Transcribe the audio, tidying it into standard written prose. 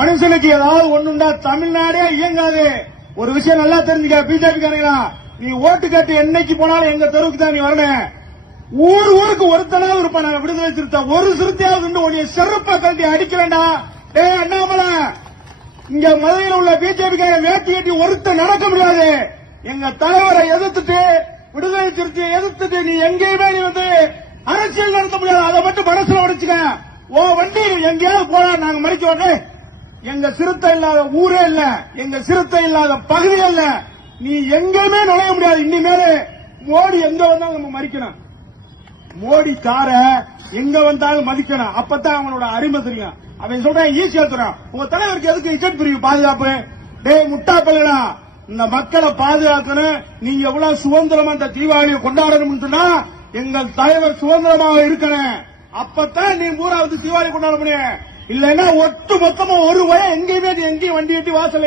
மனுஷனுக்கு ஏதாவது ஒண்ணுண்டா தமிழ்நாடே இயங்காது. ஒரு விஷயம் நல்லா தெரிஞ்சுக்க பிஜேபி காரங்களா, நீ ஓட்டு கேட்டு என்னைக்கு போனாலும் எங்க தெருவுக்கு தான் நீ வரணும். ஊருக்கு ஒருத்தனாவது இருப்பான விடுதலை சிறுத்தை, ஒரு சிறுத்தையாவது உடைய செருப்பை கழட்டி அடிக்க வேண்டாம். அண்ணாமலை, இங்க மதுரையில் உள்ள பிஜேபி கார வேட்டி கட்டி ஒருத்த நடக்க முடியாது. எங்க தலைவரை எதிர்த்துட்டு விடுதலை சிறுத்தையை எதிர்த்துட்டு நீ எங்கேயுமே நீ அரசியல் நடத்த முடியாது. அதை மட்டும் மனசுல உடைச்சுக்க. ஓ வண்டி எங்கேயாவது போனா நாங்க மறிக்க வரேன். எங்க சிறுத்தை இல்லாத ஊரே இல்ல, எங்க சிறுத்தை இல்லாத பகுதி இல்ல. நீ எங்கேயுமே நுழைய முடியாது. இனிமேல் மோடி எங்க வந்தாலும் நம்ம மதிக்கணும். மோடி கார எங்க வந்தாலும் மதிக்கணும். அப்பதான் அவனோட அருமை தெரியும். அவன் சொல்றான் ஈஸியா தரான். உங்க தலைவருக்கு எதுக்கு இசட் பிரிவு பாதுகாப்பு? முட்டா பல்லுடா, இந்த மக்களை பாதுகாக்கணும். நீங்க எவ்வளவு சுதந்திரமா இந்த தீபாவளியை கொண்டாடணும் சொன்னா எங்கள் தலைவர் சுதந்திரமாக இருக்கணும். அப்பதான் நீ ஊராவது தீபாவளி கொண்டாட முடியும். இல்லன்னா ஒட்டு மொத்தமா ஒரு வய எங்கேயுமே வண்டி எட்டி வாசல்